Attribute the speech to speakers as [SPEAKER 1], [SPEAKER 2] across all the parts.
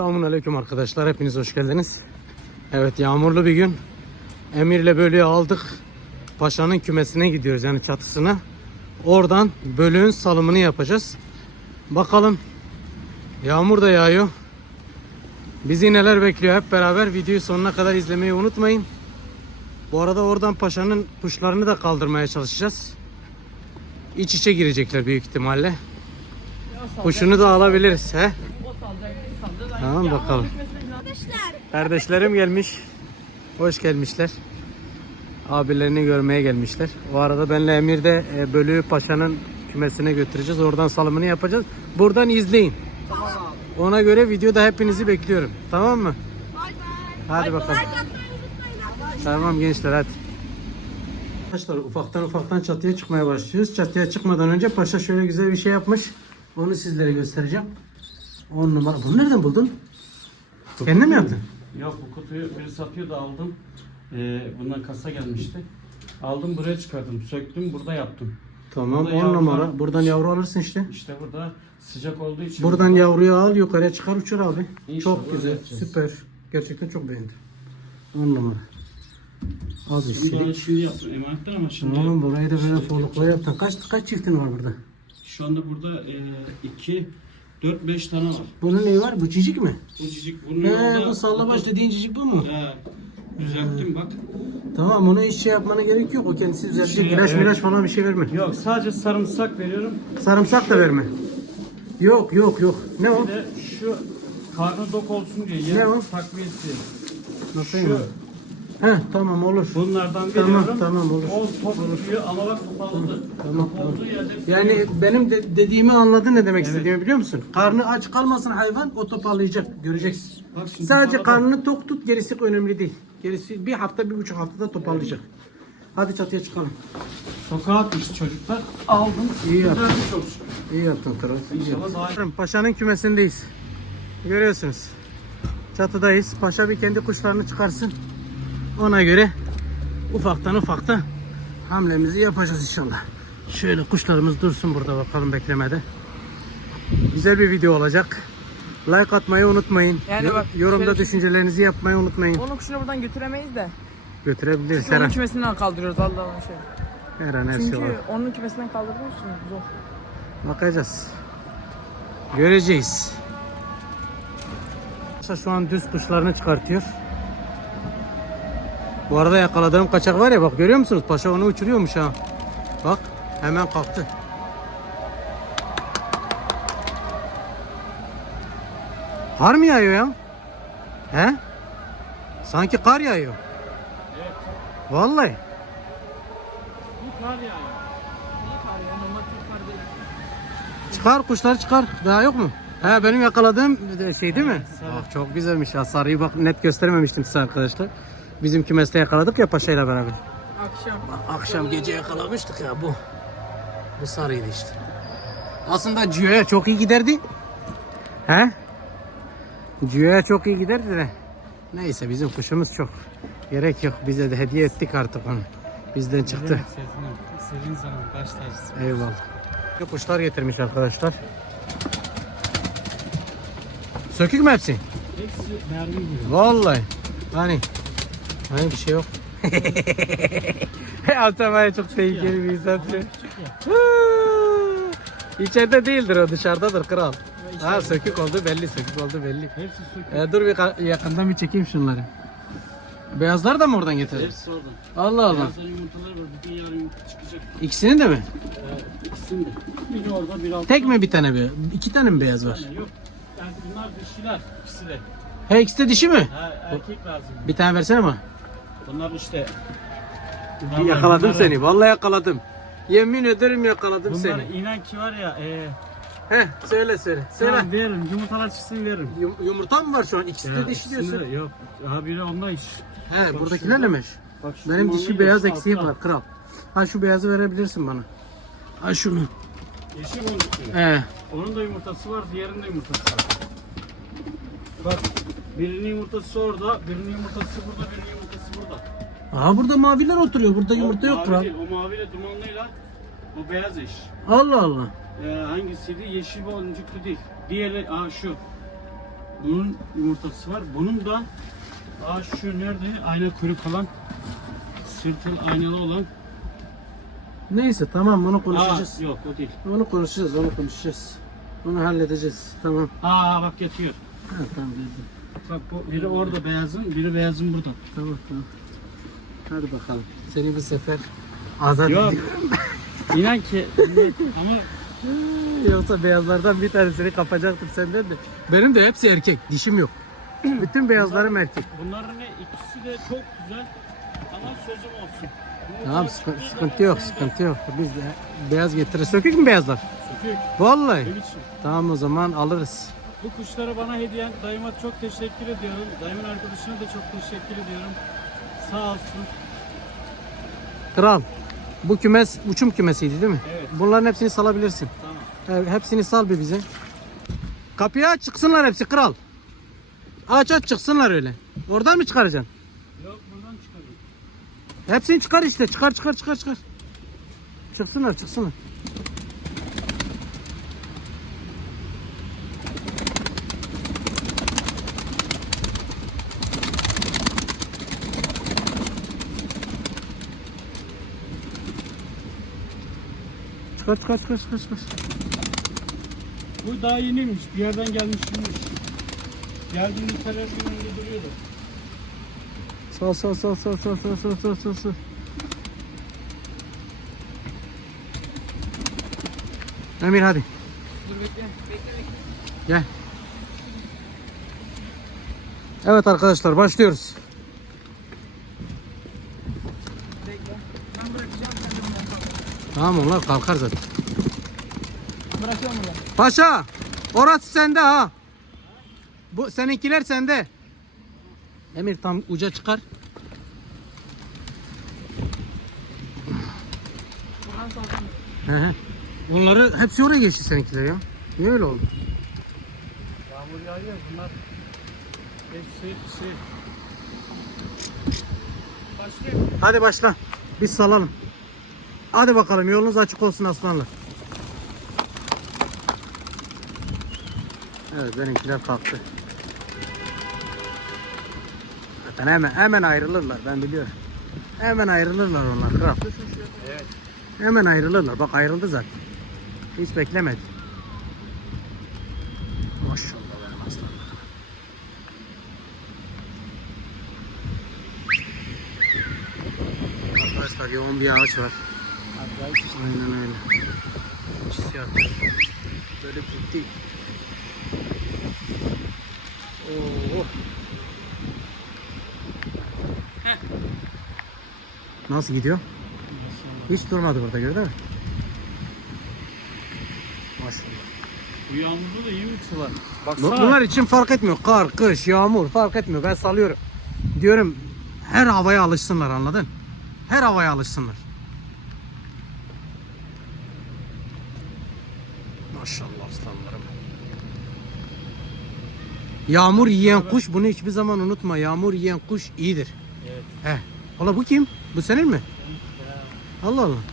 [SPEAKER 1] Selamünaleyküm arkadaşlar, hepiniz hoş geldiniz. Evet, yağmurlu bir gün. Emir'le bölüğü aldık. Paşa'nın kümesine gidiyoruz, yani çatısına. Oradan bölüğün salımını yapacağız. Bakalım, yağmur da yağıyor. Bizi neler bekliyor hep beraber videoyu sonuna kadar izlemeyi unutmayın. Bu arada oradan Paşa'nın kuşlarını da kaldırmaya çalışacağız. İç içe girecekler büyük ihtimalle. Kuşunu da alabiliriz he. Tamam bakalım. Kardeşlerim gelmiş. Hoş gelmişler. Abilerini görmeye gelmişler. O arada benle Emir de Bölüğü Paşa'nın kümesine götüreceğiz. Oradan salımını yapacağız. Buradan izleyin. Ona göre videoda hepinizi bekliyorum. Tamam mı? Hadi bakalım. Tamam gençler, hadi. Arkadaşlar ufaktan çatıya çıkmaya başlıyoruz. Çatıya çıkmadan önce Paşa şöyle güzel bir şey yapmış. Onu sizlere göstereceğim. 10 numara. Bunu nereden buldun? Kendin mi yaptın?
[SPEAKER 2] Yok, bu kutuyu biri satıyor da aldım. Bundan kasa gelmişti. Aldım, buraya çıkardım. Söktüm, burada yaptım.
[SPEAKER 1] Tamam,
[SPEAKER 2] burada
[SPEAKER 1] 10 numara. Buradan yavru alırsın işte.
[SPEAKER 2] İşte burada sıcak olduğu için.
[SPEAKER 1] Buradan yavruyu al, yukarıya çıkar uçur abi.
[SPEAKER 2] İnşallah
[SPEAKER 1] çok güzel,
[SPEAKER 2] yapacağız.
[SPEAKER 1] süper. Gerçekten çok beğendim. 10 numara. Az işçilik.
[SPEAKER 2] Şimdi yaptım emanetten ama şimdi.
[SPEAKER 1] Tamam, burayı da böyle folukla yaptın. Kaç çiftin var burada?
[SPEAKER 2] Şu anda burada 4-5 tane var.
[SPEAKER 1] Bunun neyi var? Bu cicik mi?
[SPEAKER 2] Bu cicik bunun
[SPEAKER 1] Bu sallabaş dediğin cicik bu mu?
[SPEAKER 2] Düzelttim bak.
[SPEAKER 1] Tamam, ona hiç şey yapmana gerek yok. O kendisi düzeltecek. İlaç
[SPEAKER 2] evet.
[SPEAKER 1] milaç falan bir şey verme.
[SPEAKER 2] Yok, sadece sarımsak veriyorum.
[SPEAKER 1] Sarımsak da verme. Yok. Ne o?
[SPEAKER 2] Bir de şu karnı dok olsun diye
[SPEAKER 1] Ne o?
[SPEAKER 2] yem takviyesi.
[SPEAKER 1] Nasıl
[SPEAKER 2] Şu.
[SPEAKER 1] Tamam olur.
[SPEAKER 2] Bunlardan
[SPEAKER 1] Tamam,
[SPEAKER 2] veriyorum.
[SPEAKER 1] tamam, olur.
[SPEAKER 2] O topluyor ama bak kapalıdır.
[SPEAKER 1] Tamam.
[SPEAKER 2] Olduğu yerde
[SPEAKER 1] Yani benim dediğimi anladın, ne demek istediğimi biliyor musun? Karnı aç kalmasın hayvan, o toparlayacak. Göreceksin.
[SPEAKER 2] Bak şimdi
[SPEAKER 1] Sadece
[SPEAKER 2] toparladım.
[SPEAKER 1] karnını tok tut, gerisi önemli değil. Gerisi bir hafta, 1,5 haftada toparlayacak. Hadi çatıya çıkalım.
[SPEAKER 2] Sokağa atmış çocuklar. Aldım.
[SPEAKER 1] İyi yaptın.
[SPEAKER 2] Güzel bir çocuk.
[SPEAKER 1] İyi yaptın kral.
[SPEAKER 2] İnşallah daha iyi.
[SPEAKER 1] Paşa'nın kümesindeyiz. Görüyorsunuz. Çatıdayız. Paşa bir kendi kuşlarını çıkarsın. Ona göre ufaktan hamlemizi yapacağız inşallah. Şöyle kuşlarımız dursun burada bakalım, beklemede. Güzel bir video olacak. Like atmayı unutmayın.
[SPEAKER 3] Yani bak,
[SPEAKER 1] Yorumda
[SPEAKER 3] şöyle-
[SPEAKER 1] düşüncelerinizi yapmayı unutmayın.
[SPEAKER 3] Onun kuşunu buradan götüremeyiz de.
[SPEAKER 1] Götürebiliriz
[SPEAKER 3] Çünkü
[SPEAKER 1] her
[SPEAKER 3] onun
[SPEAKER 1] an.
[SPEAKER 3] kümesinden kaldırıyoruz Allah'ın şey.
[SPEAKER 1] Her an her şey
[SPEAKER 3] Çünkü
[SPEAKER 1] var.
[SPEAKER 3] onun kümesinden kaldırdığımız için zor.
[SPEAKER 1] Bakacağız. Göreceğiz. Paşa şu an düz kuşlarını çıkartıyor. Bu arada yakaladığım kaçak var ya, bak görüyor musunuz? Paşa onu uçuruyormuş ha. Bak hemen kalktı. Kar mı yağıyor ya? He? Sanki kar yağıyor.
[SPEAKER 2] Evet.
[SPEAKER 1] Vallahi.
[SPEAKER 2] Bu kar yani.
[SPEAKER 1] Çıkar kuşlar çıkar. Daha yok mu? He, benim yakaladığım şey değil mi?
[SPEAKER 2] sarı.
[SPEAKER 1] Bak çok güzelmiş ya. Sarıyı bak net gösterememiştim size arkadaşlar. Bizim kümeste yakaladık ya Paşa'yla beraber.
[SPEAKER 3] Akşam.
[SPEAKER 1] Akşam gece yakalamıştık ya bu. Bu sarıydı işte. Aslında Cio'ya çok iyi giderdi. He? Cio'ya çok iyi giderdi de. Neyse, bizim kuşumuz çok. Gerek yok. Bize de hediye ettik artık onu. Bizden çıktı.
[SPEAKER 2] Sevin zaman baş tacısı.
[SPEAKER 1] Eyvallah. Kuşlar getirmiş arkadaşlar. Sökük mü hepsi?
[SPEAKER 2] Hepsi mermi gibi.
[SPEAKER 1] Vallahi. Hani bir şey yok. Altamaya çok tehlikeli bir insan. İçeride değildir o, dışarıdadır kral. Ha, sökük oldu belli,
[SPEAKER 2] Hepsi sökük.
[SPEAKER 1] Dur bir yakından bir çekeyim şunları. Beyazlar da mı oradan getirdin?
[SPEAKER 2] Hepsi oradan.
[SPEAKER 1] Allah Allah.
[SPEAKER 2] Beyazların yumurtaları var. Bir de yarın yumurta çıkacak.
[SPEAKER 1] İkisinin de mi?
[SPEAKER 2] İkisini de. Biri orada, biri altta.
[SPEAKER 1] Tek mi bir tane bir? 2 tane mi beyaz var?
[SPEAKER 2] Yok. Yani bunlar dişiler. İkisi de.
[SPEAKER 1] He, ikisi de dişi mi?
[SPEAKER 2] Ha, erkek lazım.
[SPEAKER 1] Bir tane versene bana.
[SPEAKER 2] Bunlar işte.
[SPEAKER 1] Yakaladım seni. Vallahi yakaladım. Yemin ederim yakaladım
[SPEAKER 2] Bunlar
[SPEAKER 1] seni.
[SPEAKER 2] inan ki var ya.
[SPEAKER 1] Söyle. Söyle.
[SPEAKER 2] Tamam, veririm. Yumurtalar çıksın veririm.
[SPEAKER 1] Yumurta mı var şu an? İkisi de dişi
[SPEAKER 2] ikisinde
[SPEAKER 1] diyorsun.
[SPEAKER 2] de yok. Ha, biri onunla iş.
[SPEAKER 1] He,
[SPEAKER 2] Bak
[SPEAKER 1] buradakilerle mi?
[SPEAKER 2] Bak şu
[SPEAKER 1] Benim
[SPEAKER 2] dumanlı
[SPEAKER 1] dişi beyaz
[SPEAKER 2] yeşil
[SPEAKER 1] eksiğim
[SPEAKER 2] altta.
[SPEAKER 1] var kral. Ha, şu beyazı verebilirsin bana. Ha, şunu.
[SPEAKER 2] Yeşil onun üstüne.
[SPEAKER 1] He.
[SPEAKER 2] Onun da yumurtası var, diğerinin de yumurtası var. Bak, birinin yumurtası orada, birinin yumurtası burada, birinin yumurtası burada.
[SPEAKER 1] Aa, burada maviler oturuyor. Burada yumurta yok
[SPEAKER 2] mavi
[SPEAKER 1] kral.
[SPEAKER 2] değil, o maviyle dumanlıyla o beyaz eş.
[SPEAKER 1] Allah Allah.
[SPEAKER 2] Hangisiydi? Yeşil boncuklu değil. Diğeri, şu. Bunun yumurtası var. Bunun da şu nerede? Ayna kuyruk olan, sırtın aynalı olan.
[SPEAKER 1] Neyse tamam bunu konuşacağız.
[SPEAKER 2] Yok o değil.
[SPEAKER 1] Onu konuşacağız. Onu halledeceğiz. Tamam.
[SPEAKER 2] Bak yatıyor.
[SPEAKER 1] Ha, tamam geldim.
[SPEAKER 2] Bak bu biri orada beyazın, biri beyazın burada.
[SPEAKER 1] Tamam. Hadi bakalım. Seni bu sefer azat
[SPEAKER 2] Yok.
[SPEAKER 1] ediyorum.
[SPEAKER 2] İnan ki ama
[SPEAKER 1] Yoksa beyazlardan bir tanesini kapacaktım senden de. Benim de hepsi erkek. Dişim yok. Bütün beyazlarım erkek.
[SPEAKER 2] bunların ikisi de çok güzel ama sözüm olsun.
[SPEAKER 1] Tamam sıkıntı yok. Biz de beyaz getiririz. Sökük mü beyazlar?
[SPEAKER 2] Sökük.
[SPEAKER 1] Vallahi.
[SPEAKER 2] Benim için.
[SPEAKER 1] Tamam o zaman alırız.
[SPEAKER 2] Bu kuşları bana hediyen dayıma çok teşekkür ediyorum. Dayımın arkadaşına da çok teşekkür ediyorum. Sağ olsun.
[SPEAKER 1] Kral. Bu kümes uçum kümesiydi değil mi?
[SPEAKER 2] Evet.
[SPEAKER 1] Bunların hepsini salabilirsin.
[SPEAKER 2] Tamam.
[SPEAKER 1] Hepsini sal bir bize. Kapıyı aç çıksınlar hepsi kral. Aç çıksınlar öyle. Oradan mı çıkaracaksın?
[SPEAKER 2] Yok buradan çıkardım.
[SPEAKER 1] Hepsini çıkar işte. Çıkar. Çıksınlar. Çıkar.
[SPEAKER 2] Bu daha yeniymiş. Bir yerden gelmişmiş. Geldiğinde televizyonun önünde duruyordu.
[SPEAKER 1] Sal. Emir hadi.
[SPEAKER 3] Dur bekle.
[SPEAKER 1] Gel. Evet arkadaşlar başlıyoruz.
[SPEAKER 3] Bekle. Ben bırakacağım. Sen de bunu yap.
[SPEAKER 1] Tamam onlar kalkar zaten.
[SPEAKER 3] Bırakıyorum burada.
[SPEAKER 1] Paşa orası sende ha. Bu seninkiler sende. Emir tam uca çıkar.
[SPEAKER 3] Buradan saldım.
[SPEAKER 1] Hı. Bunları hepsi oraya geçti seninkiler ya. Niye öyle oldu?
[SPEAKER 2] Yağmur yağıyor. Bunlar hepsi Başlayalım.
[SPEAKER 1] Hadi başla. Biz salalım. Hadi bakalım yolunuz açık olsun aslanlar. Evet benimkiler kalktı. Zaten hemen ayrılırlar ben biliyorum. Hemen ayrılırlar onlar kral.
[SPEAKER 2] Evet.
[SPEAKER 1] Hemen ayrılırlar. Bak ayrıldı zaten. Hiç beklemedi. Maşallah benim aslanlarım. Arkadaşlar yoğun bir yağış var. Aynen öyle. Hissiyat. Böyle gitti. Oo. Nasıl gidiyor? Hiç durmadı burada gördün mü? Maşallah.
[SPEAKER 2] Bu yağmurda da iyi mi sular?
[SPEAKER 1] Bunlar için fark etmiyor. Kar, kış, yağmur fark etmiyor. Ben salıyorum. Diyorum her havaya alışsınlar anladın? Her havaya alışsınlar. Maşallah aslanlarım. Yağmur yiyen kuş bunu hiçbir zaman unutma. Yağmur yiyen kuş iyidir.
[SPEAKER 2] Evet.
[SPEAKER 1] He. Ola bu kim? Bu senin mi? Allah Allah.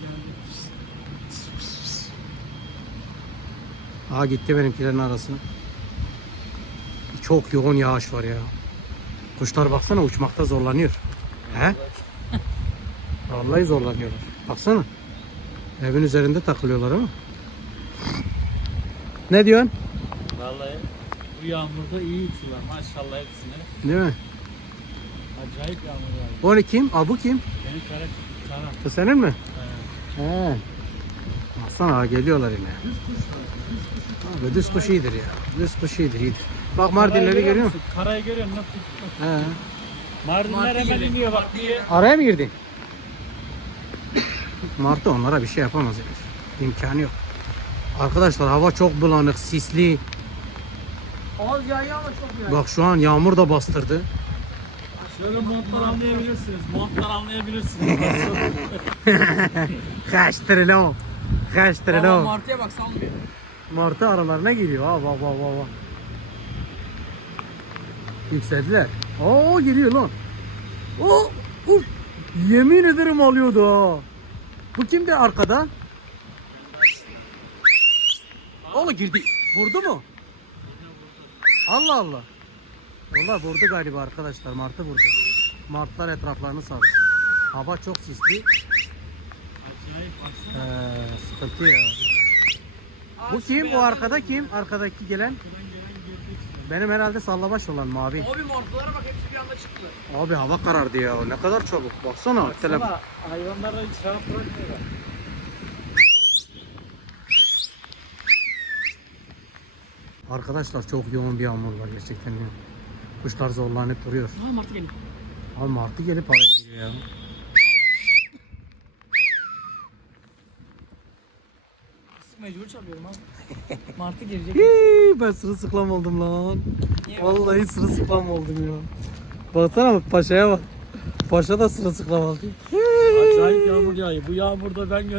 [SPEAKER 1] Aha gitti benimkilerin arasına. Çok yoğun yağış var ya. Kuşlar baksana uçmakta zorlanıyor. He? Vallahi zorlanıyorlar. Baksana. Evin üzerinde takılıyorlar ama. Ne diyorsun?
[SPEAKER 2] Vallahi bu yağmurda iyi uçuyorlar maşallah hepsine.
[SPEAKER 1] Değil mi?
[SPEAKER 2] Acayip yağmur yağıyor.
[SPEAKER 1] O ne kim? Aa, bu kim?
[SPEAKER 2] Beni kara.
[SPEAKER 1] Bu senin mi?
[SPEAKER 2] Evet.
[SPEAKER 1] He. Baksana geliyorlar yine. Abi düz kuş iyidir ya. Düz kuş iyidir. Bak Mardinleri görüyor musun?
[SPEAKER 2] Karayı görüyor musun? Nasıl?
[SPEAKER 1] He.
[SPEAKER 2] Mardinler hemen iniyor bak diye.
[SPEAKER 1] Araya mı girdin? Martı onlara bir şey yapamaz yani. İmkanı yok. Arkadaşlar hava çok bulanık, sisli.
[SPEAKER 3] Az yağıyor ama çok yağıyor.
[SPEAKER 1] Bak şu an yağmur da bastırdı.
[SPEAKER 2] Şöyle montlar anlayabilirsiniz. Montlar anlayabilirsiniz.
[SPEAKER 1] Kaçtırın o. Kaçtırın
[SPEAKER 3] Baba
[SPEAKER 1] o.
[SPEAKER 3] martıya bak salmıyor.
[SPEAKER 1] Martı aralarına giriyor. Ha bak. Yükseldiler. Oo giriyor lan. Oo, uf. Yemin ederim alıyordu ha. Bu kimdi arkada? Oğlum girdi. Vurdu mu? Allah Allah. Valla vurdu galiba arkadaşlar. Martı vurdu. Martılar etraflarını sardı. Hava çok sisli.
[SPEAKER 2] Acayip baksana.
[SPEAKER 1] Sıkıntı ya. Bu kim? O arkada kim? Arkadaki gelen.
[SPEAKER 2] Arkadan gelen girdi işte.
[SPEAKER 1] Benim herhalde sallabaş olan mavi.
[SPEAKER 3] Abi martılara bak hepsi bir anda çıktı.
[SPEAKER 1] Abi hava karardı ya. Ne kadar çabuk. Baksana. Telefon.
[SPEAKER 2] Ama hayvanlara hiç rahat bırakmıyorlar.
[SPEAKER 1] Arkadaşlar çok yoğun bir yağmur var gerçekten. Ya. Kuşlar zorlanıp duruyor.
[SPEAKER 3] Aa martı geliyor.
[SPEAKER 1] Abi martı gelip araya giriyor ya.
[SPEAKER 3] Mecbur çalıyorum abi. Martı gelecek.
[SPEAKER 1] Hii, ben sırılsıklam oldum lan.
[SPEAKER 3] Niye?
[SPEAKER 1] Vallahi sırılsıklam oldum ya. Baksana bak paşaya bak. Paşa da sırılsıklam oldu.
[SPEAKER 2] Acayip yağmur yağıyor. Bu yağmurda ben